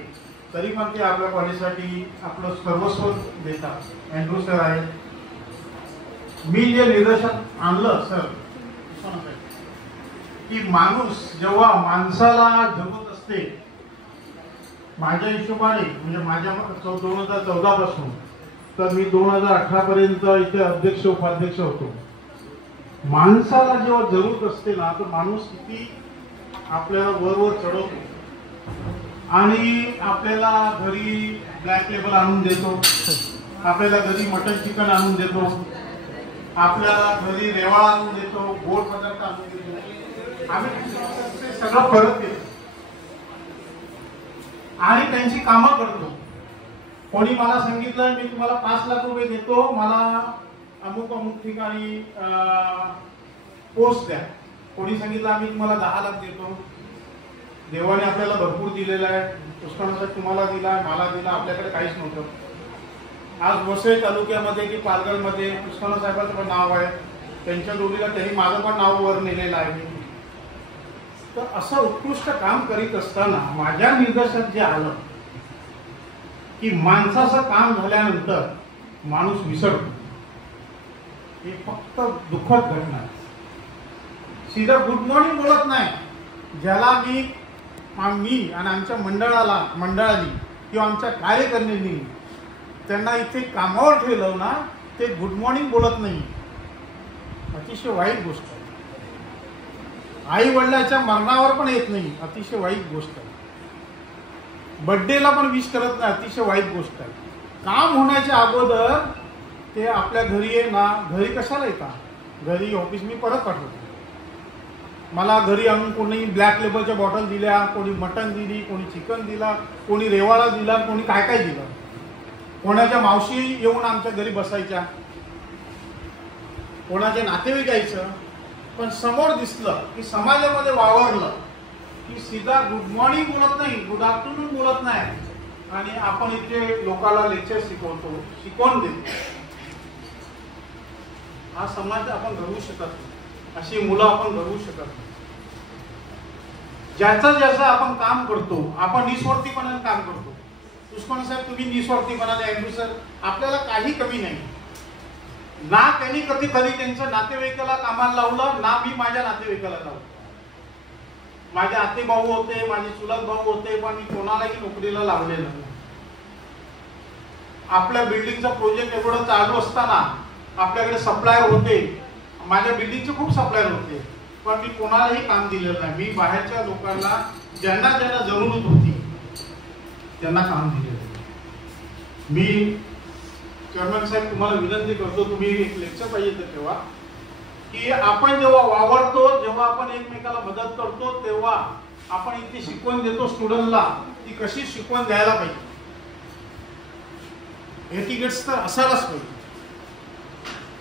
तरी पण ते आपल्या कॉलेजसाठी आपलं सर्वस्व देतात. अँड्रू सर आहेत. मी जे निदर्शन आणलं सर की माणूस जेव्हा माणसाला जगत असते, माझ्या हिशोबाने म्हणजे माझ्या 2014 पासून तर मी 2018 पर्यंत इथे अध्यक्ष उपाध्यक्ष होतो. माणसाला जेव्हा जरूरत असते ना, तर माणूस किती आपल्याला वर चढवतो आणि आपल्याला घरी ब्लॅक लेबल आणून देतो, आपल्याला घरी मटन चिकन आणून देतो, आपल्याला घरी रेवाळा आणून देतो, गोड पदार्थ आणून देतो, आम्ही सगळं परत देतो आणि त्यांची कामं करतो. कोणी मला सांगितलं मी तुम्हाला 5 लाख रुपये देतो, मला अमुक अमुक ठिकाणी पोस्ट द्या. कोणी सांगितलं आम्ही तुम्हाला 10 लाख देतो. देवाने आपल्याला भरपूर दिलेलं आहे. उस्मानाबाद तुम्हाला दिला, मला दिला, आपल्याकडे काहीच नव्हतं. आज वसई तालुक्यामध्ये की पालघरमध्ये उस्माना साहेबांचं पण नाव आहे, त्यांच्या जोडीला त्यांनी माझं पण नाव वर नेलेलं आहे. तर असं उत्कृष्ट काम करीत असताना माझ्या निदर्शनात जे आलं की माणसाचं काम झाल्यानंतर माणूस विसरतो, हे फक्त दुःखद घटना आहे. सीधा गुड मॉर्निंग बोलत नाही. ज्याला मी आणि आमच्या मंडळाने किंवा आमच्या कार्यकर्त्यांनी त्यांना इथे कामावर ठेवलं ना, ते गुड मॉर्निंग बोलत नाही. अतिशय वाईट गोष्ट आहे. आई वडिलाच्या मरणावर पण येत नाही, अतिशय वाईट गोष्ट आहे. बर्थडेला पण विश करत नाही, अतिशय वाईट गोष्ट आहे. काम होण्याच्या अगोदर ते आपल्या घरी आहे ना, घरी कशाला येतात, घरी ऑफिस मी परत पाठवतो. मला घरी आणून कोणी ब्लॅक लेबलच्या बॉटल दिल्या, कोणी मटण दिली, कोणी चिकन दिला, कोणी रेवाळा दिला, कोणी काय काय दिलं. कोणाच्या मावशी येऊन आमच्या घरी बसायच्या, कोणाचे नातेवाईक यायचं. पण समोर दिसलं की समाजामध्ये वावरलं की सीधा गुड मॉर्निंग बोलत नाही, गुड आफ्टरनून बोलत नाही आणि आपण इथे लोकांना लेक्चर शिकवतो, शिकवून देतो. हा समाज आपण घडवू शकत नाही. अशी मुलं आपण घडवू शकत नाही. ज्याचं ज्याचं आपण काम करतो, आपण निस्वार्थीपणाने काम करतो. दुष्मन साहेब तुम्ही निस्वार्थीपणाने, अँड्रू सर आपल्याला काही कमी नाही. ना त्यांनी कधी त्यांच्या नातेवाईकाला कामाला लावलं, ना मी माझ्या नातेवाईकाला लावलं. माझे आते भाऊ होते, माझे चुलत भाऊ होते, पण मी कोणालाही नोकरीला लावलेलं नाही. आपल्या बिल्डिंगचा प्रोजेक्ट एवढं चालू असताना आपल्याकडे सप्लायर होते, माझ्या बिल्डिंगचे खूप सप्लायर होते, पण मी कोणालाही काम दिलेलं नाही. मी बाहेरच्या लोकांना ज्यांना जरूरत होती त्यांना काम दिलेलं. मी चेअरमॅन साहेब तुम्हाला विनंती करतो, तुम्ही एक लेक्चर पाहिजे तर तेव्हा की आपण जेव्हा वावरतो, जेव्हा आपण एकमेकाला मदत करतो, तेव्हा आपण इथे शिकवण देतो स्टुडंटला ती कशी शिकवण द्यायला पाहिजे. एटिकेट्स तर असायलाच पाहिजे.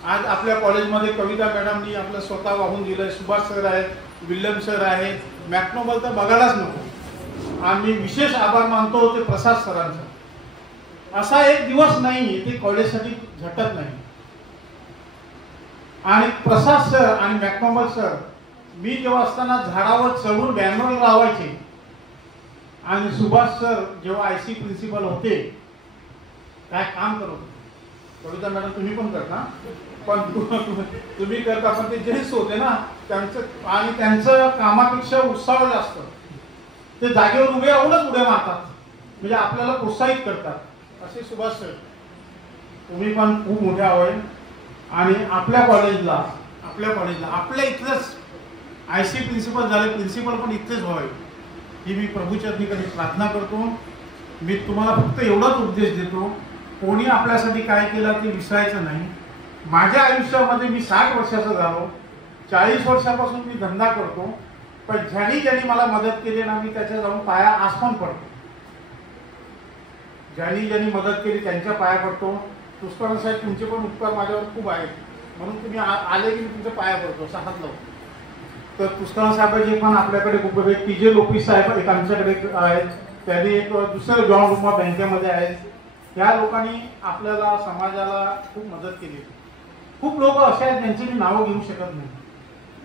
आज आपल्या कॉलेजमध्ये कविता मॅडमनी आपलं स्वतः वाहून दिलंय, सुभाष सर आहेत, विल्यम सर आहेत, मॅक्नोबल तर बघायलाच नको. आम्ही विशेष आभार मानतो ते प्रसाद सरांचा. असा एक दिवस नाही ते कॉलेजसाठी झटत नाही. आणि प्रसाद सर आणि मॅक्नोबल सर मी जेव्हा असताना झाडावर चढून बॅनर लावायचे, आणि सुभाष सर जेव्हा IC प्रिन्सिपल होते काय काम करत होते. कविता मॅडम तुम्ही पण करता, पण तुम्ही करता, पण ते जेंट्स होते ना त्यांचं, आणि त्यांचं कामापेक्षा उत्साह जास्त. ते जागेवर उभे राहूनच उड्या मारतात, म्हणजे आपल्याला प्रोत्साहित करतात. असे सुभाष सर तुम्ही पण खूप मोठे आहोत. आणि आपल्या कॉलेजला आपल्या इथलंच IC प्रिन्सिपल झाले, प्रिन्सिपल पण इथलेच व्हावे ही मी प्रभूचरणी प्रार्थना करतो. मी तुम्हाला फक्त एवढाच उपदेश देतो, कोणी आपल्यासाठी काय केलं ते विसरायचं नाही. माझ्या आयुष्यामध्ये मी 60 वर्षाचा झालो, 40 वर्षापासून मी धंदा करतो, पण ज्यांनी मला मदत केली ना मी त्याच्या जाऊन पाया आज पण पडतो. ज्यांनी मदत केली त्यांच्या पाया पडतो. तुष्करण साहेब तुमचे पण उपकार माझ्यावर खूप आहेत, म्हणून तुम्ही आले की मी तुमच्या पाया पडतो, हात लावतो. तर तुष्करण साहेबांचे पण आपल्याकडे खूप आहेत. TJ लोपी साहेब एक आमच्याकडे आहेत, त्यांनी एक दुसरं जॉन रुमा बँकेमध्ये आहेत. या लोकांनी आपल्याला समाजाला खूप मदत केली. खूप लोक असे आहेत ज्यांची मी नावं घेऊ शकत नाही.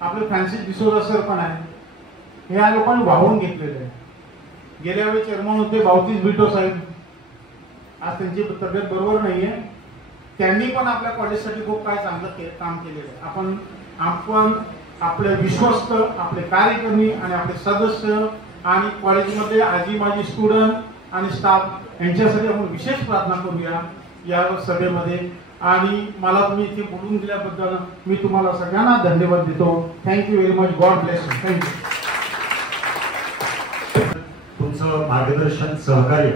आपले फ्रान्सिस डिसोजा सर पण आहेत, या लोकांनी वाहून घेतलेले आहे. गेल्या वेळी चेअरमन होते बावतीस बिटो साहेब, आज त्यांची तब्येत बरोबर नाहीये. त्यांनी पण आपल्या कॉलेजसाठी खूप काय चांगलं काम केलेलं आहे. आपण आपले विश्वस्त, आपले कार्यकर्ते आणि आपले सदस्य आणि कॉलेजमध्ये आजी माजी स्टुडंट आणि स्टाफ यांच्यासाठी आपण विशेष प्रार्थना करूया या सभेमध्ये. आणि मला तुम्ही इथे बोलून दिल्याबद्दल मी तुम्हाला सगळ्यांना धन्यवाद देतो. Thank you very much. God bless you. Thank you. तुमचं मार्गदर्शन, सहकार्य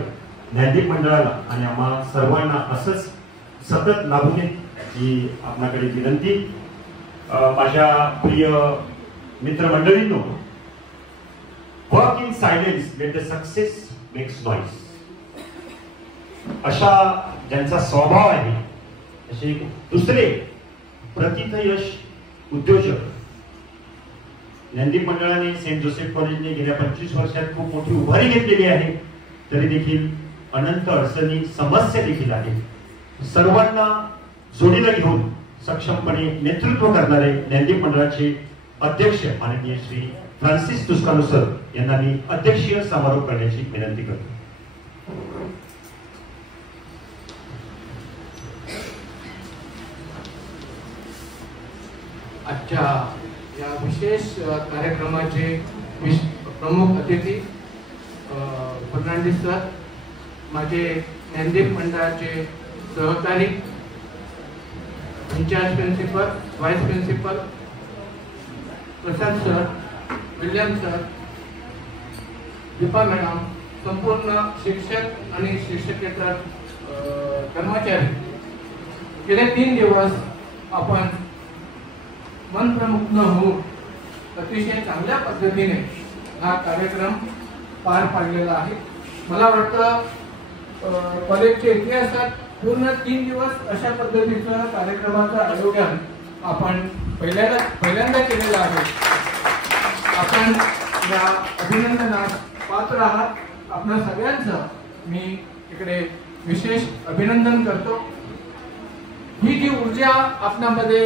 ज्ञानदीप मंडळाला आणि आम्हा सर्वांना असंच सतत लाभू नये ही आपल्याकडे विनंती. माझ्या प्रिय मित्रमंडळींनो, work in silence let the success makes noise. अशा ज्यांचा स्वभाव आहे असे दुसरे प्रतिथ यश उद्योजक ज्ञानदीप मंडळाने, सेंट जोसेफ कॉलेजने गेल्या 25 वर्षात खूप मोठी उभारी घेतलेली आहे. तरी देखील अनंत अडचणी, समस्या देखील आहेत. सर्वांना जोडीला घेऊन सक्षमपणे नेतृत्व करणारे ज्ञानदीप मंडळाचे अध्यक्ष माननीय श्री फ्रान्सिस तुस्कानो सर यांना मी अध्यक्षीय समारोप करण्याची विनंती करतो. आजच्या या विशेष कार्यक्रमाचे प्रमुख अतिथी फर्नांडिस सर, माझे ज्ञानदीप मंडळाचे सहकारी, incharge principal, vice principal Prasad sir, William sir, Deepa madam, संपूर्ण शिक्षक आणि शिक्षकेतर कर्मचारी, गेले 3 दिवस आपण मनप्रमुग्ध होऊन अतिशय चांगल्या पद्धतीने हा कार्यक्रम पार पाडलेला आहे. मला वाटतं कॉलेजच्या इतिहासात पूर्ण 3 दिवस अशा पद्धतीचं कार्यक्रमाचं आयोजन आपण पहिल्यांदा केलेलं आहे. आपण या अभिनंदनास पात्र आहात. आपल्या सगळ्यांचं मी इकडे विशेष अभिनंदन करतो. ही जी ऊर्जा आपल्यामध्ये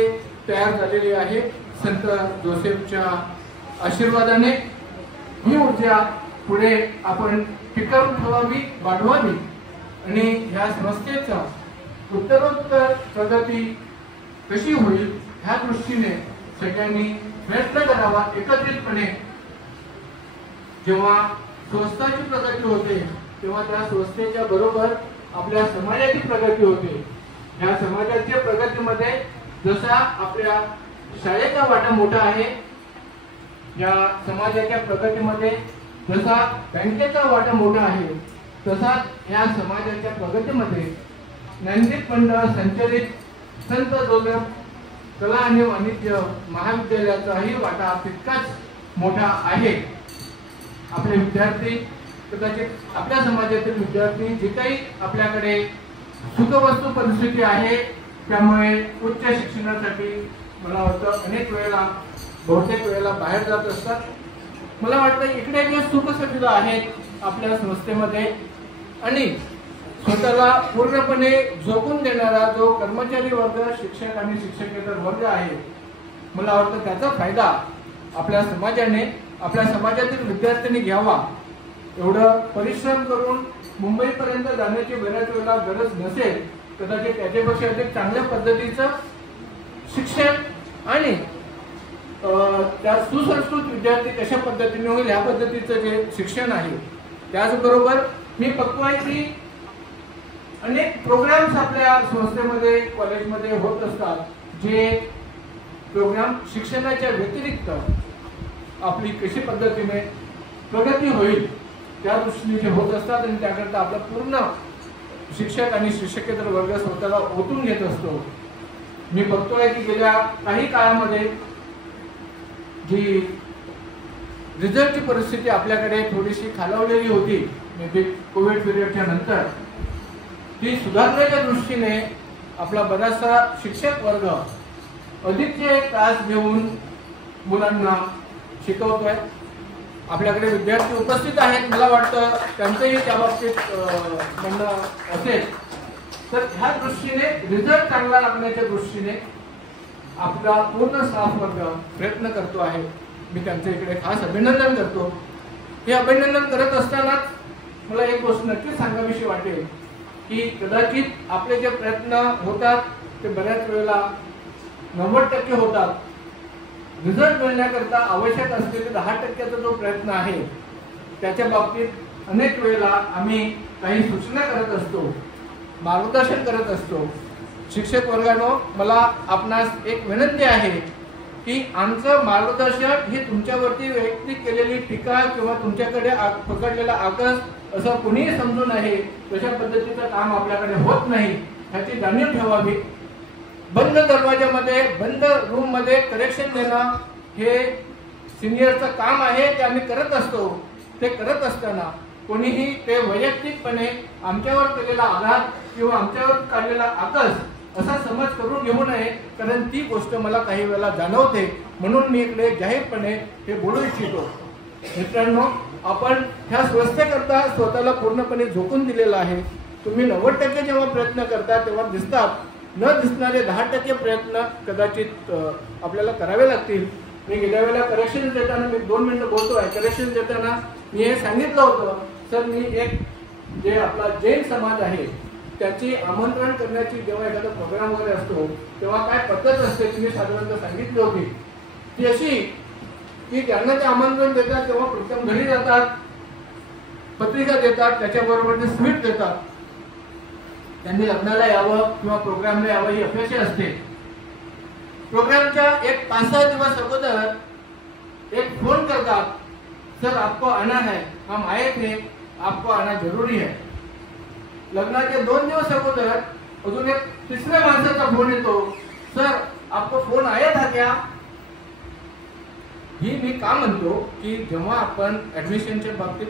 तयार झालेली आहे संत जोसेफच्या आशीर्वादाने ही ऊर्जा पुढे आपण टिकवून ठेवावी, वाढवावी आणि ह्या संस्थेचा उत्तरोत्तर प्रगती कशी होईल ह्या दृष्टीने सगळ्यांनी प्रयत्न करावा एकत्रितपणे. जेव्हा संस्थाची प्रगती होते तेव्हा त्या संस्थेच्या बरोबर आपल्या समाजाची प्रगती होते. ह्या समाजाच्या प्रगतीमध्ये जसा आपल्या शाळेचा वाटा मोठा आहे, या समाजाच्या प्रगतीमध्ये जसा बँकेचा वाटा मोठा आहे, तसाच या समाजाच्या प्रगतीमध्ये ज्ञानदीप मंडळ संचलित संत जोसेफ कला आणि वाणिज्य महाविद्यालयाचाही वाटा तितकाच मोठा आहे. आपले विद्यार्थी, कदाचित आपल्या समाजातील विद्यार्थी जे काही आपल्याकडे सुखवस्तू परिस्थिती आहे त्यामुळे उच्च शिक्षणासाठी मला वाटतं अनेक वेळेला बहुतेक वेळेला बाहेर जात असतात. मला वाटतं इकडे जे सुखसुविधा आहेत आपल्या संस्थेमध्ये आणि स्वतःला पूर्णपणे झोकून देणारा जो कर्मचारी वर्ग, शिक्षक आणि शिक्षकेतर वर्ग आहे, मला वाटतं त्याचा फायदा आपल्या समाजाने, आपल्या समाजातील विद्यार्थ्यांनी घ्यावा. एवढं परिश्रम करून मुंबईपर्यंत जाण्याची बऱ्याच वेळेला गरज नसेल, कदाचित त्याच्यापेक्षा अधिक चांगल्या पद्धतीचं शिक्षण आणि त्या सुसंस्कृत विद्यार्थी कशा पद्धतीने होईल ह्या पद्धतीचं जे शिक्षण आहे. त्याचबरोबर मी बघतोय की अनेक प्रोग्राम्स आपल्या संस्थेमध्ये, कॉलेजमध्ये होत असतात, जे प्रोग्राम शिक्षणाच्या व्यतिरिक्त आपली कशी पद्धतीने प्रगती होईल त्या दृष्टीने जे होत असतात आणि त्याकरता आपला पूर्ण शिक्षक आणि शिक्षकेतर वर्ग स्वतःला ओतून घेत असतो. मी बघतोय की गेल्या काही काळामध्ये जी रिझल्टची परिस्थिती आपल्याकडे थोडीशी खालावलेली होती, म्हणजे कोविड पिरियडच्या नंतर, ती सुधारण्याच्या दृष्टीने आपला बराचसा शिक्षक वर्ग अधिकचे तास घेऊन मुलांना शिकवतोय. आपल्याकडे विद्यार्थी उपस्थित आहेत, मला वाटतं त्यांचंही त्या बाबतीत म्हणणं असेल. तर ह्या दृष्टीने रिझल्ट चांगला लागण्याच्या दृष्टीने आपला पूर्ण स्टाफ वर्ग प्रयत्न करतो आहे. मी त्यांच्या इकडे खास अभिनंदन करतो. हे अभिनंदन करत असतानाच मला एक गोष्ट नक्कीच सांगावीशी वाटेल की कदाचित आपले जे प्रयत्न होतात ते बऱ्याच वेळेला 90% होतात. रिझल्ट मिळण्याकरता आवश्यक असलेले 10%चा जो प्रयत्न आहे त्याच्या बाबतीत अनेक वेळेला आम्ही काही सूचना करत असतो, मार्गदर्शन करत असतो. शिक्षक वर्गानो, मला आपणास एक विनंती आहे की आमचं मार्गदर्शन हे तुमच्यावरती वैयक्तिक केलेली टीका किंवा तुमच्याकडे पकडलेला आकस असं कुणीही समजू नये. तशा पद्धतीचं काम आपल्याकडे होत नाही ह्याची जाणीव ठेवावी. बंद दरवाजामध्ये, बंद रूम मध्ये करेक्शन देणं हे सिनियरचं काम आहे, ते आम्ही करत असतो. ते करत असताना कोणीही ते वैयक्तिकपणे आमच्यावर केलेला आघात किंवा आमच्यावर काढलेला आकस असा समज करून घेऊ नये, कारण ती गोष्ट मला काही वेळेला जाणवते. म्हणून मी इकडे जाहीरपणे हे बोलू इच्छितो. मित्रांनो, आपण ह्या संस्थेकरता स्वतःला पूर्णपणे झोकून दिलेला आहे. तुम्ही 90% जेव्हा प्रयत्न करता तेव्हा दिसतात, न दिसणारे 10% प्रयत्न कदाचित आपल्याला करावे लागतील. मी गेल्या वेळेला करेक्शन देताना, मी 2 मिनिटं बोलतोय, करेक्शन देताना मी हे सांगितलं होतं, सर मी एक जे आपला जैन समाज आहे त्याची आमंत्रण करण्याची जेव्हा एखादा प्रोग्राम वगैरे असतो तेव्हा काय पद्धत असते ती मी साधारणतः सांगितली होती. ती अशी की ज्यांना ते आमंत्रण देतात तेव्हा प्रथम घरी जातात, पत्रिका देतात, त्याच्याबरोबर ते स्वीट देतात. त्यांनी लग्नाला यावं किंवा प्रोग्रामला यावं ही अपेक्षा असते. प्रोग्रामच्या 1 5-6 दिवस अगोदर एक फोन करतात, सर आपको आना है, हम आए थे, आपको आना जरूरी है. लग्नाचे 2 दिवस अगोदर अजून एक तिसऱ्या माणसाचा फोन येतो, सर आपको फोन आया था क्या. ही मी का म्हणतो की जेव्हा आपण ऍडमिशनच्या बाबतीत,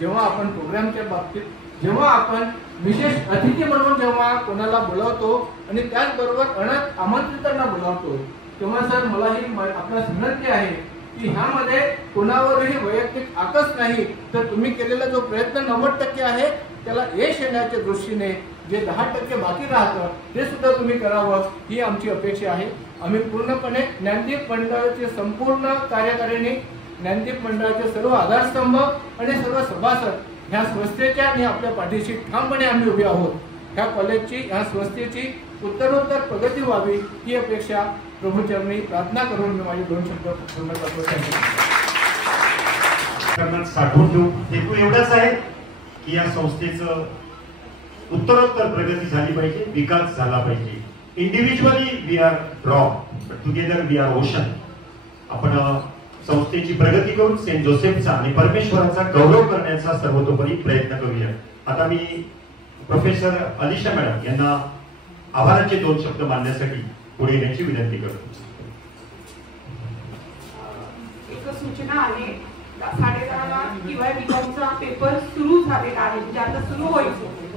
जेव्हा आपण प्रोग्रामच्या बाबतीत, जेव्हा आपण विशेष अतिथी म्हणून जेव्हा कोणाला बोलावतो आणि त्याचबरोबर आमंत्रितांना बोलावतो तेव्हा सर मला ही आपल्यास विनंती आहे की ह्यामध्ये कोणावरही वैयक्तिक आकस नाही, तर तुम्ही केलेला जो प्रयत्न 90% आहे त्याला यश येण्याच्या दृष्टीने जे 10% बाकी राहतं ते सुद्धा तुम्ही करावं ही आमची अपेक्षा आहे. आम्ही पूर्णपणे ज्ञानदीप मंडळाचे संपूर्ण कार्यकारिणी, ज्ञानदीप मंडळाचे सर्व आधारस्तंभ आणि सर्व सभासद ह्या संस्थेच्या आणि आपल्या पाठीशी ठामपणे आम्ही उभे आहोत. ह्या कॉलेजची, ह्या संस्थेची उत्तरोत्तर प्रगती व्हावी ही अपेक्षा प्रभूचरणी प्रार्थना करून मी माझे 2 शब्द पूर्ण करतो. साठवून ठेवू. हेतू एवढाच आहे की या संस्थेचं उत्तरोत्तर प्रगती झाली पाहिजे, विकास झाला पाहिजे. Individually we are drop, but together we are ocean. आपण संस्थेची प्रगती करून सेंट जोसेफचा आणि परमेश्वराचा गौरव करण्याचा सर्वतोपरी प्रयत्न करूया. आता मी प्रोफेसर अलिशा मॅडम यांना आभाराचे 2 शब्द मांडण्यासाठी पुढे येण्याची विनंती करतो. एक सूचना आहे, 10:30ला किंवा बीकॉमचा पेपर सुरू झालेला आहे, म्हणजे आता सुरू होईल.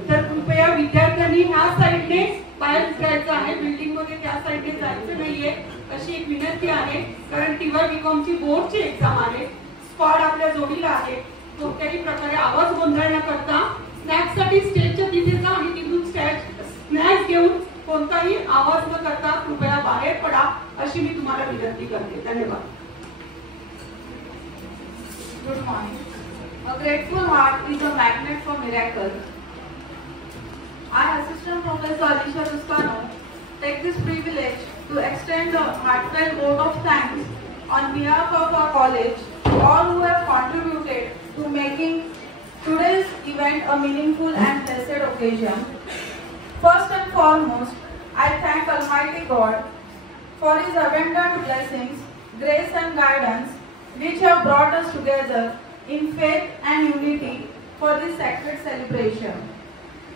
तर कृपया विद्यार्थ्यांनी ह्या साईडने बाहेर जायचं आहे, बिल्डिंग मध्ये त्या साईडने जायचं नाहीये अशी एक विनंती आहे. कारण टीवाय बीकॉमची बोर्डची एक्झाम आहे. स्क्वॉड आपल्या जोडीला आहे. कोणत्याही प्रकारे आवाज गोंधळ न करता स्नॅक्ससाठी स्टेजच्या तिथे जा आणि तिथून स्नॅक्स घेऊन कोणताही आवाज न करता कृपया बाहेर पडा अशी मी तुम्हाला विनंती करते. धन्यवाद. Good morning. A grateful heart is a magnet for miracles. I, Assistant Professor Alisha Ruscano, take this privilege to extend a heartfelt vote of thanks on behalf of our college to all who have contributed to making today's event a meaningful and blessed occasion. First and foremost, I thank Almighty God for His abundant blessings, grace and guidance which have brought us together in faith and unity for this sacred celebration.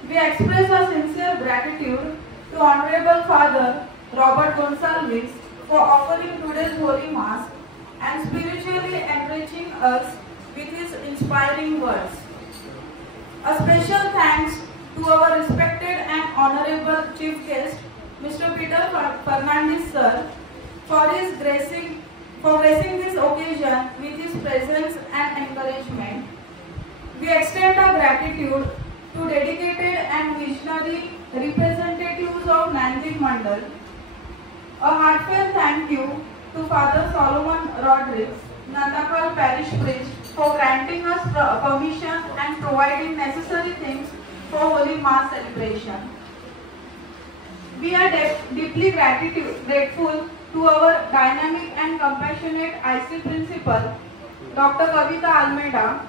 We express our sincere gratitude to Honorable Father Robert Gonsalves for offering today's Holy Mass and spiritually enriching us with his inspiring words. A special thanks to our respected and honorable Chief Guest, Mr. Peter Fernandez Sir, for gracing this occasion with his presence and encouragement. We extend our gratitude to dedicated and visionary representatives of Gnandeep Mandal. A heartfelt thank you to Father Solomon Rodriguez, Nandapal Parish Priest, for granting us permission and providing necessary things for Holy Mass celebration. We are deeply grateful to our dynamic and compassionate IC Principal, Dr. Kavita Almeida,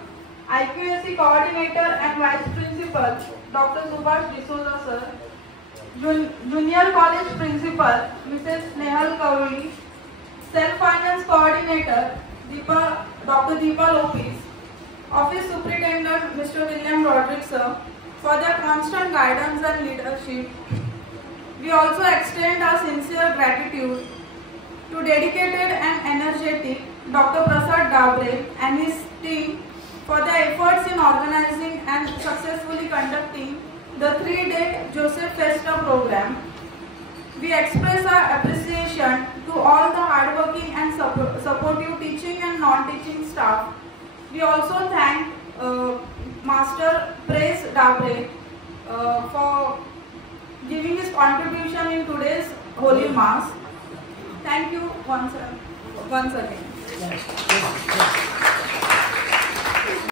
IQAC Coordinator and Vice Principal, Dr. Subhash D'Souza Sir, Junior College Principal, Mrs. Nehal Kavli, Self-Finance Coordinator, Dr. Deepa Lopez, Office Superintendent, Mr. William Rodriguez Sir, for their constant guidance and leadership. We also extend our sincere gratitude to dedicated and energetic Dr. Prasad Dabre and his team for their efforts in organizing and successfully conducting the 3-day Joseph Festa program. We express our appreciation to all the hardworking and supportive teaching and non-teaching staff. We also thank Master Praise Dabre for giving his contribution in today's Holy Mass. Thank you once again.